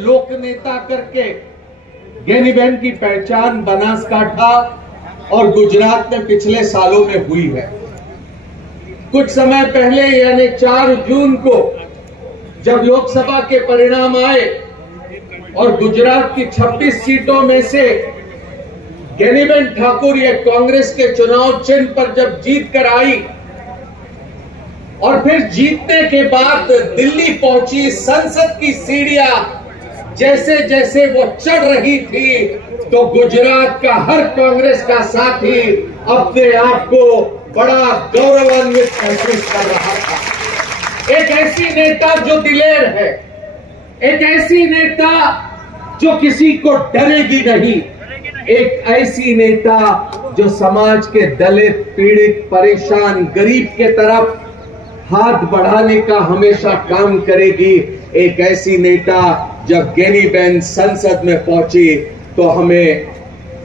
लोक नेता करके ज्ञानीबेन की पहचान बनासकांठा और गुजरात में पिछले सालों में हुई है। कुछ समय पहले यानी 4 जून को जब लोकसभा के परिणाम आए और गुजरात की 26 सीटों में से ज्ञानीबेन ठाकुर ये कांग्रेस के चुनाव चिन्ह पर जब जीत कर आई और फिर जीतने के बाद दिल्ली पहुंची, संसद की सीढ़ियां जैसे जैसे वो चढ़ रही थी तो गुजरात का हर कांग्रेस का साथी अपने आप को बड़ा गौरवान्वित महसूस कर रहा था। एक ऐसी नेता जो दिलेर है, एक ऐसी नेता जो किसी को डरेगी नहीं, एक ऐसी नेता जो समाज के दलित, पीड़ित, परेशान, गरीब के तरफ हाथ बढ़ाने का हमेशा काम करेगी। एक ऐसी नेता जब ज्ञानीबेन संसद में पहुंची तो हमें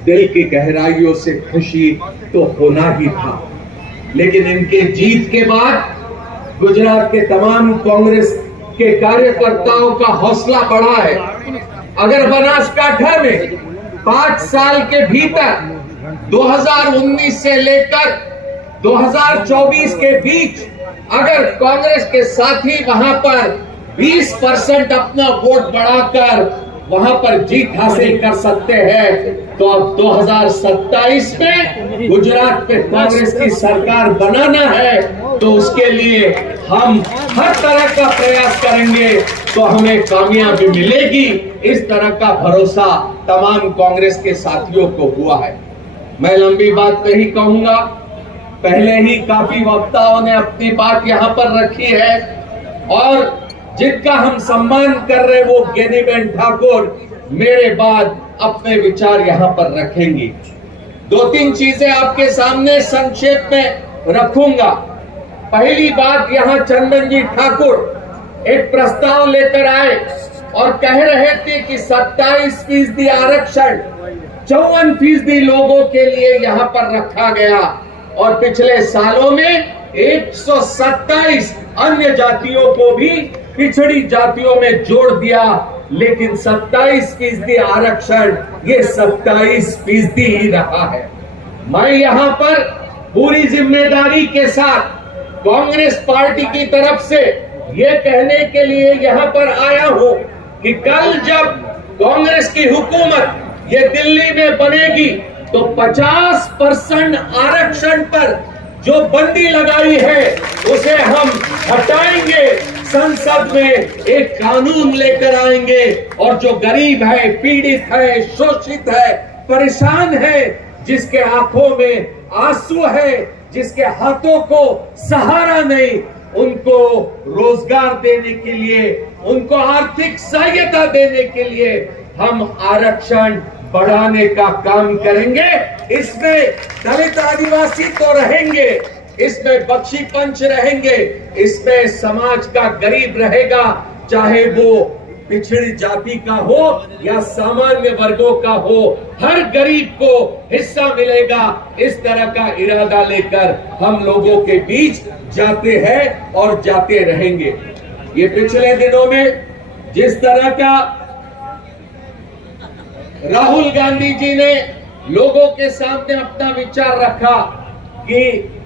दिल की गहराइयों से खुशी तो होना ही था। लेकिन इनके जीत के बाद गुजरात के तमाम कांग्रेस के कार्यकर्ताओं का हौसला बढ़ा है। अगर बनासकांठा में 5 साल के भीतर 2019 से लेकर 2024 के बीच अगर कांग्रेस के साथी वहां पर 20% अपना वोट बढ़ाकर वहां पर जीत हासिल कर सकते हैं तो अब 2027 में गुजरात में कांग्रेस की सरकार बनाना है तो उसके लिए हम हर तरह का प्रयास करेंगे तो हमें कामयाबी मिलेगी। इस तरह का भरोसा तमाम कांग्रेस के साथियों को हुआ है। मैं लंबी बात नहीं कहूंगा, पहले ही काफी वक्ताओं ने अपनी बात यहां पर रखी है और जिनका हम सम्मान कर रहे वो ज्ञानीबेन ठाकुर मेरे बाद अपने विचार यहां पर रखेंगी। 2-3 चीजें आपके सामने संक्षेप में रखूंगा। पहली बात, यहां चंदन जी ठाकुर एक प्रस्ताव लेकर आए और कह रहे थे कि 27% आरक्षण 54% लोगों के लिए यहां पर रखा गया और पिछले सालों में 127 अन्य जातियों को भी पिछड़ी जातियों में जोड़ दिया, लेकिन 27% आरक्षण ये 27% ही रहा है। मैं यहां पर पूरी जिम्मेदारी के साथ कांग्रेस पार्टी की तरफ से ये कहने के लिए यहां पर आया हूं कि कल जब कांग्रेस की हुकूमत ये दिल्ली में बनेगी तो 50% आरक्षण पर जो बंदी लगाई है उसे हम हटाएंगे। संसद में एक कानून लेकर आएंगे और जो गरीब है, पीड़ित है, शोषित है, परेशान है, जिसके आंखों में आंसू है, जिसके हाथों को सहारा नहीं, उनको रोजगार देने के लिए, उनको आर्थिक सहायता देने के लिए हम आरक्षण बढ़ाने का काम करेंगे। इसमें दलित आदिवासी तो रहेंगे, इसमें बख्शी पंच रहेंगे, इसमें समाज का गरीब रहेगा, चाहे वो पिछड़ी जाति का हो या सामान्य वर्गों का हो, हर गरीब को हिस्सा मिलेगा। इस तरह का इरादा लेकर हम लोगों के बीच जाते हैं और जाते रहेंगे। ये पिछले दिनों में जिस तरह का राहुल गांधी जी ने लोगों के सामने अपना विचार रखा कि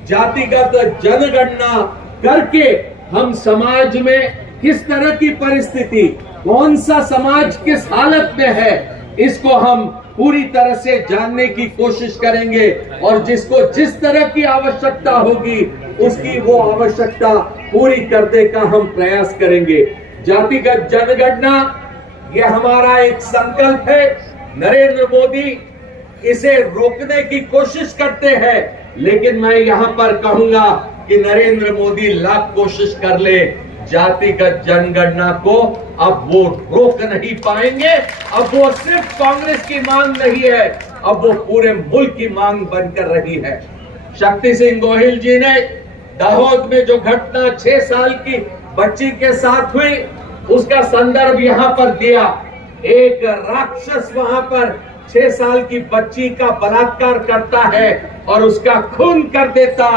जातिगत जनगणना करके हम समाज में किस तरह की परिस्थिति, कौन सा समाज किस हालत में है, इसको हम पूरी तरह से जानने की कोशिश करेंगे और जिसको जिस तरह की आवश्यकता होगी उसकी वो आवश्यकता पूरी करने का हम प्रयास करेंगे। जातिगत जनगणना ये हमारा एक संकल्प है। नरेंद्र मोदी इसे रोकने की कोशिश करते हैं, लेकिन मैं यहां पर कहूंगा कि नरेंद्र मोदी लाख कोशिश कर ले, जातिगत जनगणना को अब वो रोक नहीं पाएंगे। अब वो सिर्फ कांग्रेस की मांग नहीं है, अब वो पूरे मुल्क की मांग बनकर रही है। शक्ति सिंह गोहिल जी ने दाहोद में जो घटना 6 साल की बच्ची के साथ हुई उसका संदर्भ यहां पर दिया। एक राक्षस वहां पर 6 साल की बच्ची का बलात्कार करता है और उसका खून कर देता